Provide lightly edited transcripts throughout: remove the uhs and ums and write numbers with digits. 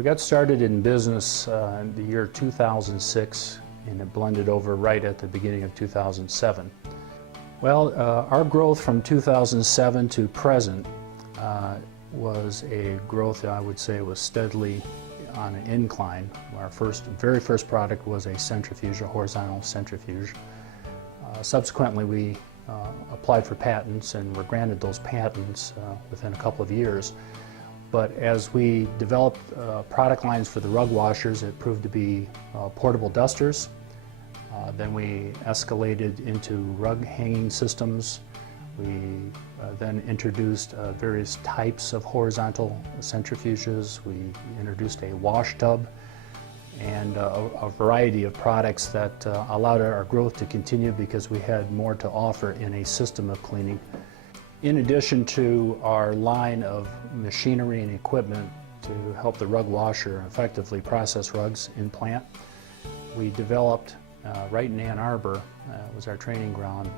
We got started in business in the year 2006, and it blended over right at the beginning of 2007. Well, our growth from 2007 to present was a growth that I would say was steadily on an incline. Our very first product was a centrifuge, a horizontal centrifuge. Subsequently, we applied for patents and were granted those patents within a couple of years. But as we developed product lines for the rug washers, it proved to be portable dusters. Then we escalated into rug hanging systems. We then introduced various types of horizontal centrifuges. We introduced a wash tub and a variety of products that allowed our growth to continue because we had more to offer in a system of cleaning. In addition to our line of machinery and equipment to help the rug washer effectively process rugs in plant, we developed right in Ann Arbor, was our training ground,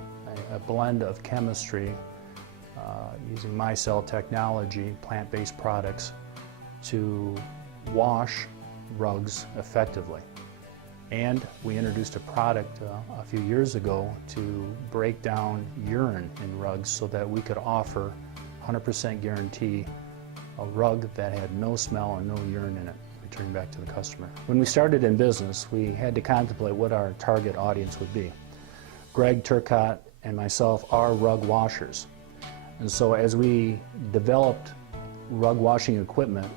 a blend of chemistry using micelle technology, plant-based products, to wash rugs effectively. And we introduced a product a few years ago to break down urine in rugs so that we could offer 100% guarantee a rug that had no smell and no urine in it, returning back to the customer. When we started in business, we had to contemplate what our target audience would be. Greg Turcotte and myself are rug washers. And so as we developed rug washing equipment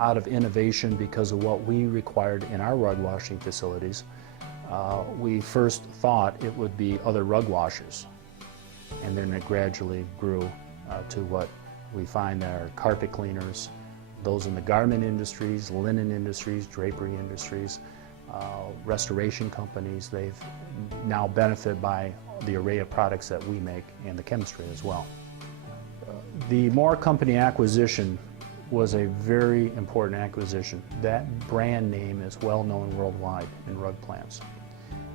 out of innovation because of what we required in our rug washing facilities, we first thought it would be other rug washers. And then it gradually grew to what we find are carpet cleaners, those in the garment industries, linen industries, drapery industries, restoration companies. They've now benefit by the array of products that we make and the chemistry as well. The Moore Company acquisition was a very important acquisition. That brand name is well known worldwide in rug plants.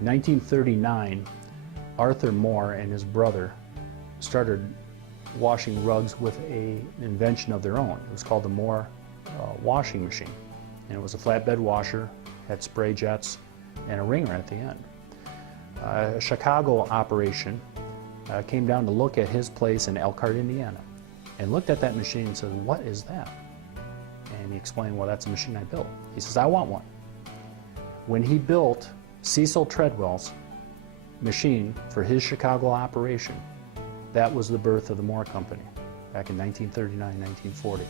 In 1939, Arthur Moore and his brother started washing rugs with an invention of their own. It was called the Moore washing machine. And it was a flatbed washer, had spray jets, and a wringer at the end. A Chicago operation came down to look at his place in Elkhart, Indiana, and looked at that machine and said, "What is that?" And he explained, "Well, that's a machine I built." He says, "I want one." When he built Cecil Treadwell's machine for his Chicago operation, that was the birth of the Moore Company back in 1939, 1940.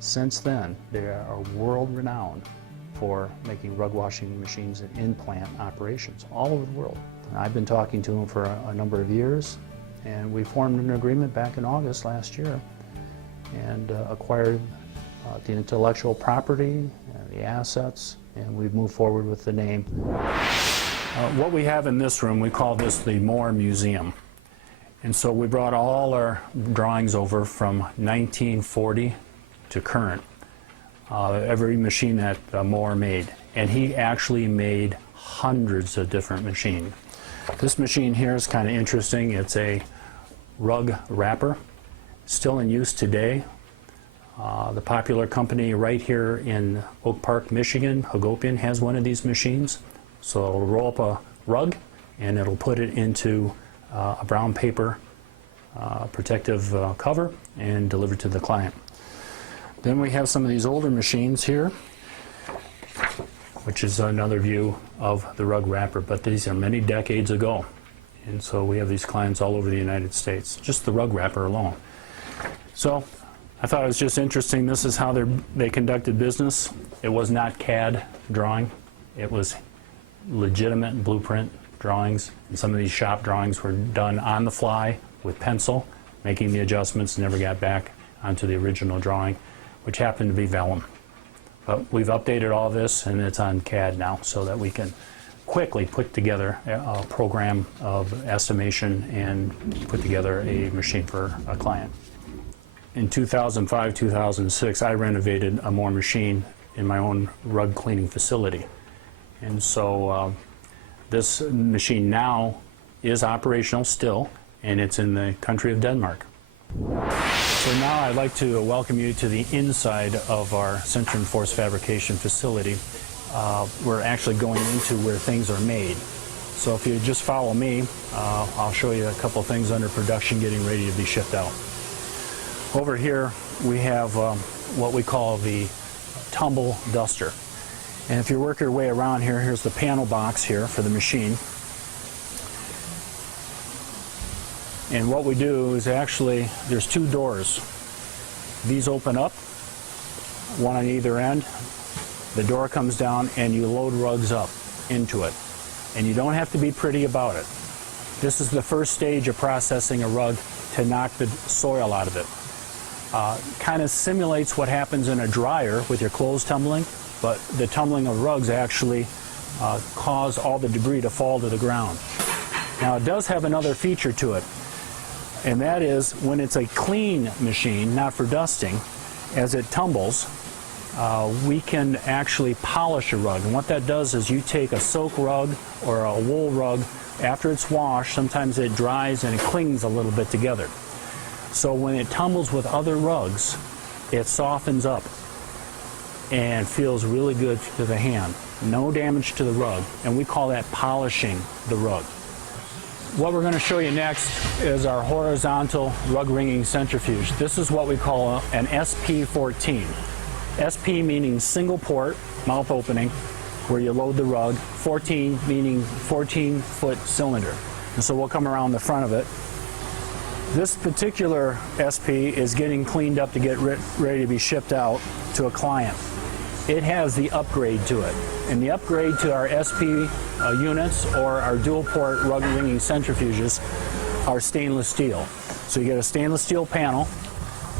Since then, they are world-renowned for making rug washing machines and in-plant operations all over the world. I've been talking to them for a number of years, and we formed an agreement back in August last year and acquired the intellectual property, the assets, and we've moved forward with the name. What we have in this room, we call this the Moore Museum. And so we brought all our drawings over from 1940 to current. Every machine that Moore made, and he actually made hundreds of different machines. This machine here is kind of interesting. It's a rug wrapper, still in use today. The popular company right here in Oak Park, Michigan, Hagopian, has one of these machines. So it'll roll up a rug and it'll put it into a brown paper protective cover and deliver to the client. Then we have some of these older machines here, which is another view of the rug wrapper, but these are many decades ago. And so we have these clients all over the United States, just the rug wrapper alone. So I thought it was just interesting. This is how they conducted business. It was not CAD drawing. It was legitimate blueprint drawings. And some of these shop drawings were done on the fly with pencil, making the adjustments, never got back onto the original drawing, which happened to be vellum. But we've updated all this, and it's on CAD now so that we can quickly put together a program of estimation and put together a machine for a client. In 2005, 2006, I renovated a Moore machine in my own rug cleaning facility. And so this machine now is operational still, and it's in the country of Denmark. So now I'd like to welcome you to the inside of our Centrum Force Fabrication facility. We're actually going into where things are made. So if you just follow me, I'll show you a couple things under production getting ready to be shipped out. Over here we have what we call the tumble duster. And if you work your way around here, here's the panel box here for the machine. And what we do is actually, there's two doors. These open up, one on either end. The door comes down and you load rugs up into it. And you don't have to be pretty about it. This is the first stage of processing a rug to knock the soil out of it. Kind of simulates what happens in a dryer with your clothes tumbling, but the tumbling of rugs actually cause all the debris to fall to the ground. Now it does have another feature to it. And that is when it's a clean machine, not for dusting, as it tumbles, we can actually polish a rug. And what that does is you take a silk rug or a wool rug, after it's washed, sometimes it dries and it clings a little bit together. So when it tumbles with other rugs, it softens up and feels really good to the hand. No damage to the rug, and we call that polishing the rug. What we're going to show you next is our horizontal rug wringing centrifuge. This is what we call an SP14. SP meaning single port, mouth opening, where you load the rug. 14 meaning 14-foot cylinder. And so we'll come around the front of it. This particular SP is getting cleaned up to get ready to be shipped out to a client. It has the upgrade to it. And the upgrade to our SP units or our dual port rug wringing centrifuges are stainless steel. So you get a stainless steel panel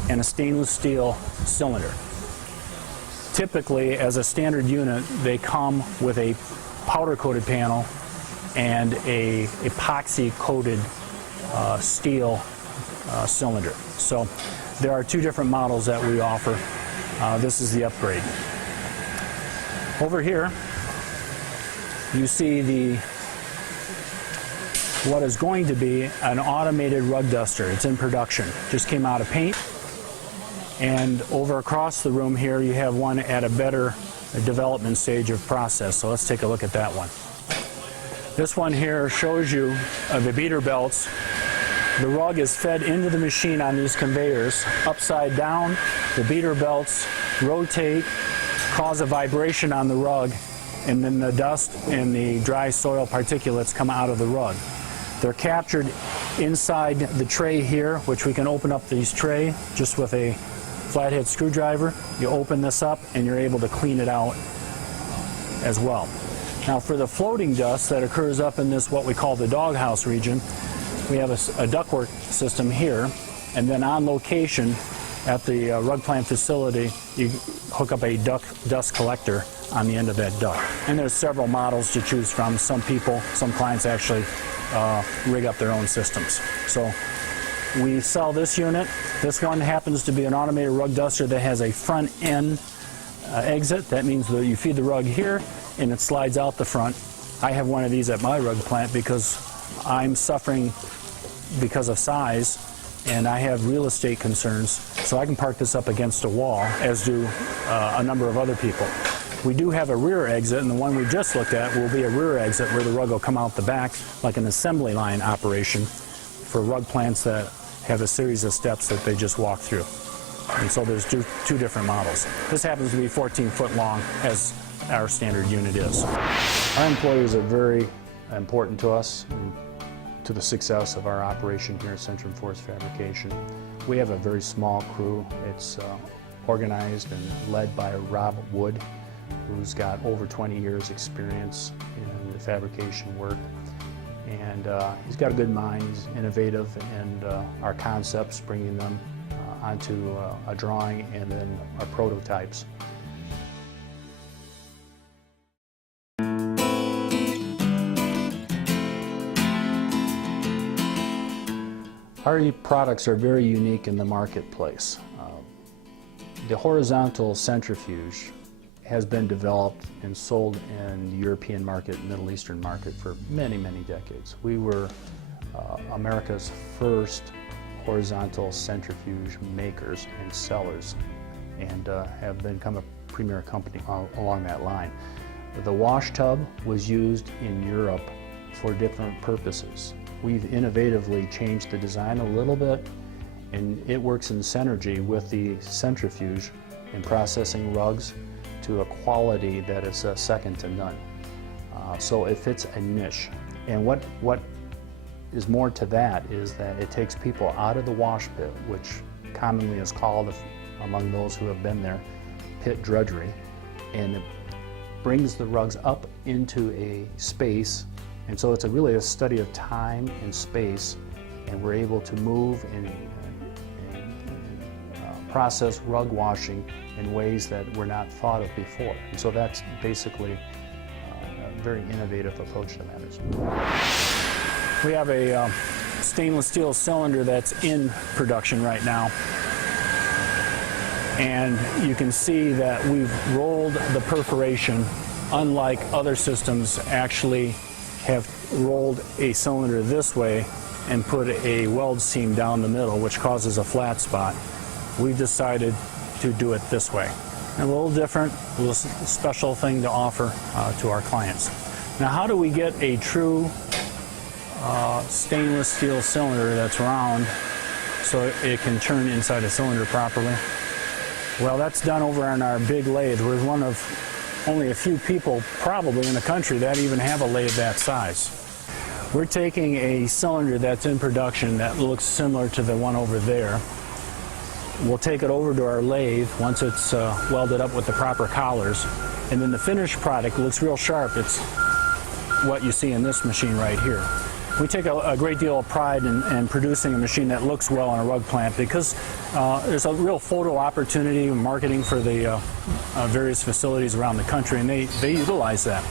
and a stainless steel cylinder. Typically, as a standard unit, they come with a powder coated panel and a epoxy coated steel cylinder. So there are two different models that we offer. This is the upgrade. Over here, you see what is going to be an automated rug duster. It's in production. Just came out of paint. And over across the room here, you have one at a better development stage of process. So let's take a look at that one. This one here shows you the beater belts. The rug is fed into the machine on these conveyors upside down. The beater belts rotate, cause a vibration on the rug, and then the dust and the dry soil particulates come out of the rug. They're captured inside the tray here, which we can open up these tray just with a flathead screwdriver. You open this up and you're able to clean it out as well. Now for the floating dust that occurs up in this, what we call the doghouse region, we have a ductwork system here, and then on location at the rug plant facility, you hook up a dust collector on the end of that duct. And there's several models to choose from. Some clients actually rig up their own systems. So we sell this unit. This one happens to be an automated rug duster that has a front end exit. That means that you feed the rug here and it slides out the front. I have one of these at my rug plant because I'm suffering because of size and I have real estate concerns, so I can park this up against a wall, as do a number of other people. We do have a rear exit, and the one we just looked at will be a rear exit where the rug will come out the back like an assembly line operation for rug plants that have a series of steps that they just walk through. And so there's two different models. This happens to be 14 foot long, as our standard unit is. Our employees are very important to us and to the success of our operation here at Centrum Force Fabrication. We have a very small crew. It's organized and led by Rob Wood, who's got over 20 years experience in the fabrication work. And he's got a good mind, he's innovative, and our concepts, bringing them onto a drawing and then our prototypes. Our products are very unique in the marketplace. The horizontal centrifuge has been developed and sold in the European market, Middle Eastern market for many, many decades. We were America's first horizontal centrifuge makers and sellers, and have become a premier company along that line. The wash tub was used in Europe for different purposes. We've innovatively changed the design a little bit, and it works in synergy with the centrifuge in processing rugs to a quality that is second to none. So it fits a niche. And what is more to that is that it takes people out of the wash pit, which commonly is called, among those who have been there, pit drudgery, and it brings the rugs up into a space. And so it's really a study of time and space, and we're able to move and process rug washing in ways that were not thought of before. And so that's basically a very innovative approach to matters. We have a stainless steel cylinder that's in production right now. And you can see that we've rolled the perforation, unlike other systems actually have rolled a cylinder this way and put a weld seam down the middle, which causes a flat spot. We've decided to do it this way. A little different, a little special thing to offer to our clients. Now, how do we get a true stainless steel cylinder that's round so it can turn inside a cylinder properly? Well, that's done over on our big lathe. We're one of only a few people probably in the country that even have a lathe that size. We're taking a cylinder that's in production that looks similar to the one over there. We'll take it over to our lathe once it's welded up with the proper collars, and then the finished product looks real sharp. It's what you see in this machine right here. We take a great deal of pride in producing a machine that looks well in a rug plant, because there's a real photo opportunity and marketing for the various facilities around the country, and they utilize that.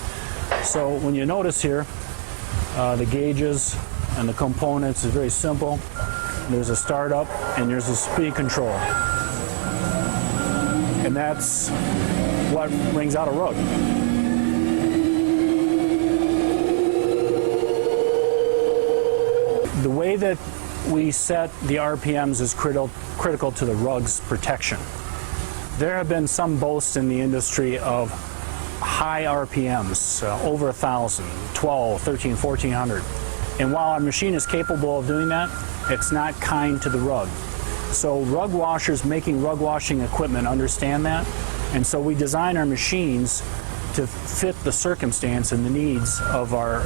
So when you notice here, the gauges and the components is very simple. There's a startup and there's a speed control. And that's what brings out a rug. The way that we set the RPMs is critical to the rug's protection. There have been some boasts in the industry of high RPMs, over 1,000, 12, 13, 1,400. And while our machine is capable of doing that, it's not kind to the rug. So rug washers making rug washing equipment understand that, and so we design our machines to fit the circumstance and the needs of our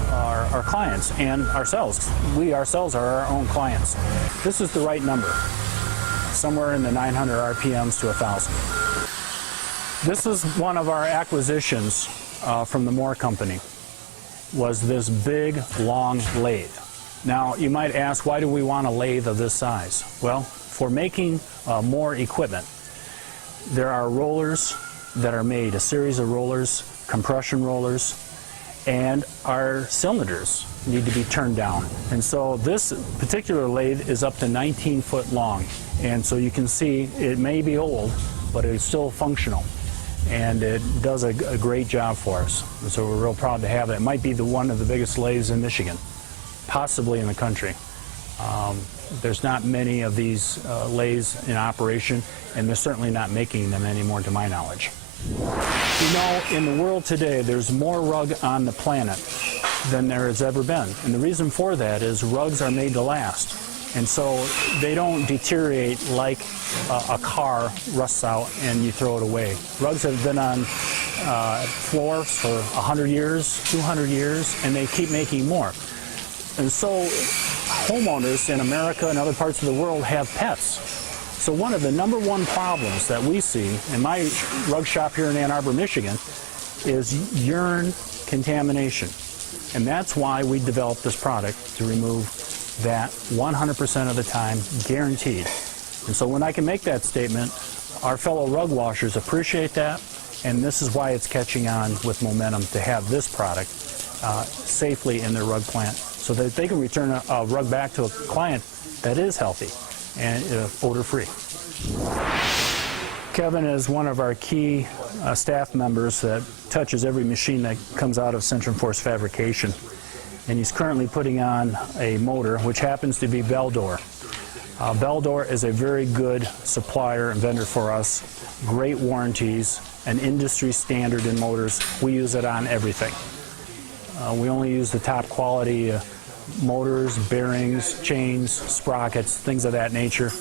clients and ourselves. We ourselves are our own clients. This is the right number, somewhere in the 900 RPMs to 1,000. This is one of our acquisitions from the Moore Company, was this big, long lathe. Now, you might ask, why do we want a lathe of this size? Well, for making more equipment, there are rollers that are made, a series of rollers, compression rollers, and our cylinders need to be turned down. And so this particular lathe is up to 19 foot long. And so you can see it may be old, but it's still functional. And it does a great job for us. And so we're real proud to have it. It might be one of the biggest lathes in Michigan, possibly in the country. There's not many of these lathes in operation, and they're certainly not making them anymore to my knowledge. You know, in the world today, there's more rug on the planet than there has ever been. And the reason for that is rugs are made to last. And so they don't deteriorate like a car rusts out and you throw it away. Rugs have been on floors for 100 years, 200 years, and they keep making more. And so homeowners in America and other parts of the world have pets. So one of the #1 problems that we see in my rug shop here in Ann Arbor, Michigan, is urine contamination. And that's why we developed this product, to remove that 100% of the time, guaranteed. And so when I can make that statement, our fellow rug washers appreciate that, and this is why it's catching on with momentum to have this product safely in their rug plant, so that they can return a rug back to a client that is healthy and odor-free. Kevin is one of our key staff members that touches every machine that comes out of Centrum Force Fabrication. And he's currently putting on a motor, which happens to be Beldor. Beldor is a very good supplier and vendor for us. Great warranties, an industry standard in motors. We use it on everything. We only use the top quality motors, bearings, chains, sprockets, things of that nature.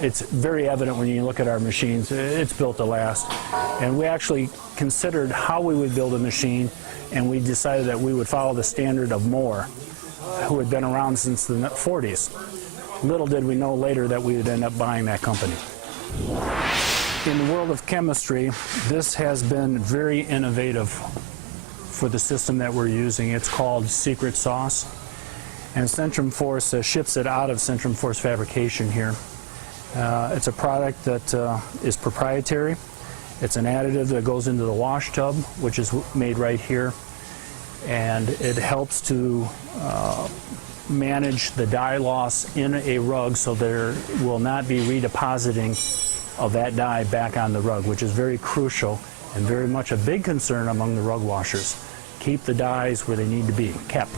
It's very evident when you look at our machines. It's built to last. And we actually considered how we would build a machine, and we decided that we would follow the standard of Moore, who had been around since the 40s. Little did we know later that we would end up buying that company. In the world of chemistry, this has been very innovative for the system that we're using. It's called Secret Sauce, and Centrum Force ships it out of Centrum Force Fabrication here. It's a product that is proprietary. It's an additive that goes into the wash tub, which is made right here, and it helps to manage the dye loss in a rug so there will not be redepositing of that dye back on the rug, which is very crucial and very much a big concern among the rug washers. Keep the dyes where they need to be kept.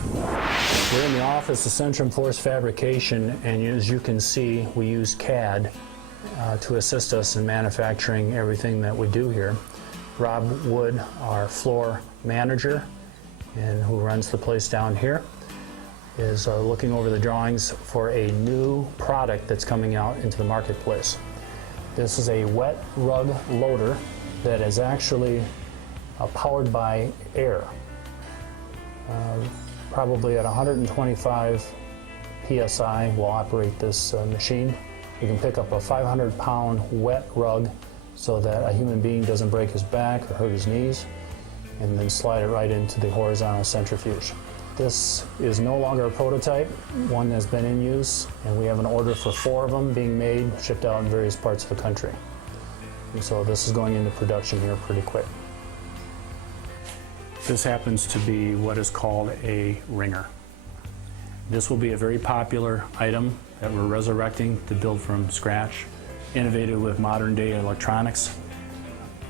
We're in the office of Centrum Force Fabrication, and as you can see, we use CAD to assist us in manufacturing everything that we do here. Rob Wood, our floor manager, and who runs the place down here, is looking over the drawings for a new product that's coming out into the marketplace. This is a wet rug loader that is actually powered by air. Probably at 125 psi will operate this machine. You can pick up a 500-pound wet rug so that a human being doesn't break his back or hurt his knees, and then slide it right into the horizontal centrifuge. This is no longer a prototype. One has been in use, and we have an order for 4 of them being made, shipped out in various parts of the country. And so this is going into production here pretty quick. This happens to be what is called a ringer. This will be a very popular item that we're resurrecting to build from scratch, innovative with modern day electronics,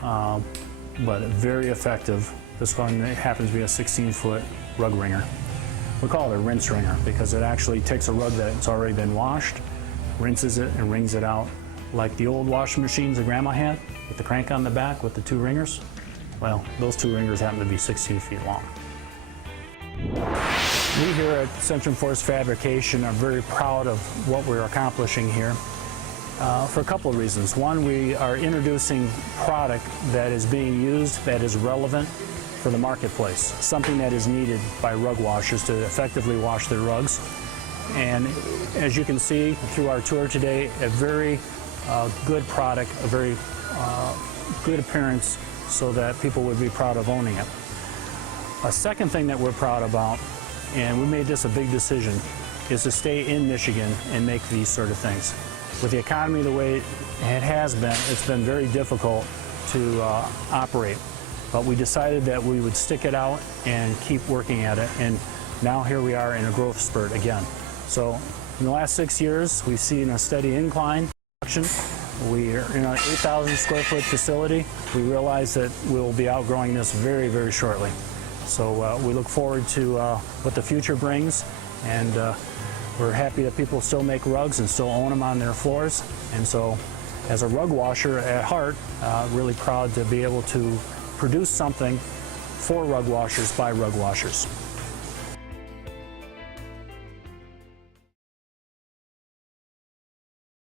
but very effective. This one happens to be a 16-foot rug ringer. We call it a rinse ringer because it actually takes a rug that's already been washed, rinses it, and wrings it out like the old washing machines that Grandma had with the crank on the back with the 2 ringers. Well, those 2 ringers happen to be 16 feet long. We here at Centrum Force Fabrication are very proud of what we're accomplishing here for a couple of reasons. One, we are introducing product that is being used that is relevant for the marketplace, something that is needed by rug washers to effectively wash their rugs. And as you can see through our tour today, a very good product, a very good appearance, so that people would be proud of owning it. A second thing that we're proud about, and we made this a big decision, is to stay in Michigan and make these sort of things. With the economy the way it has been, it's been very difficult to operate. But we decided that we would stick it out and keep working at it, and now here we are in a growth spurt again. So in the last 6 years, we've seen a steady incline production. We are in an 8,000 square foot facility. We realize that we'll be outgrowing this very, very shortly. So we look forward to what the future brings, and we're happy that people still make rugs and still own them on their floors. And so as a rug washer at heart, really proud to be able to produce something for rug washers by rug washers.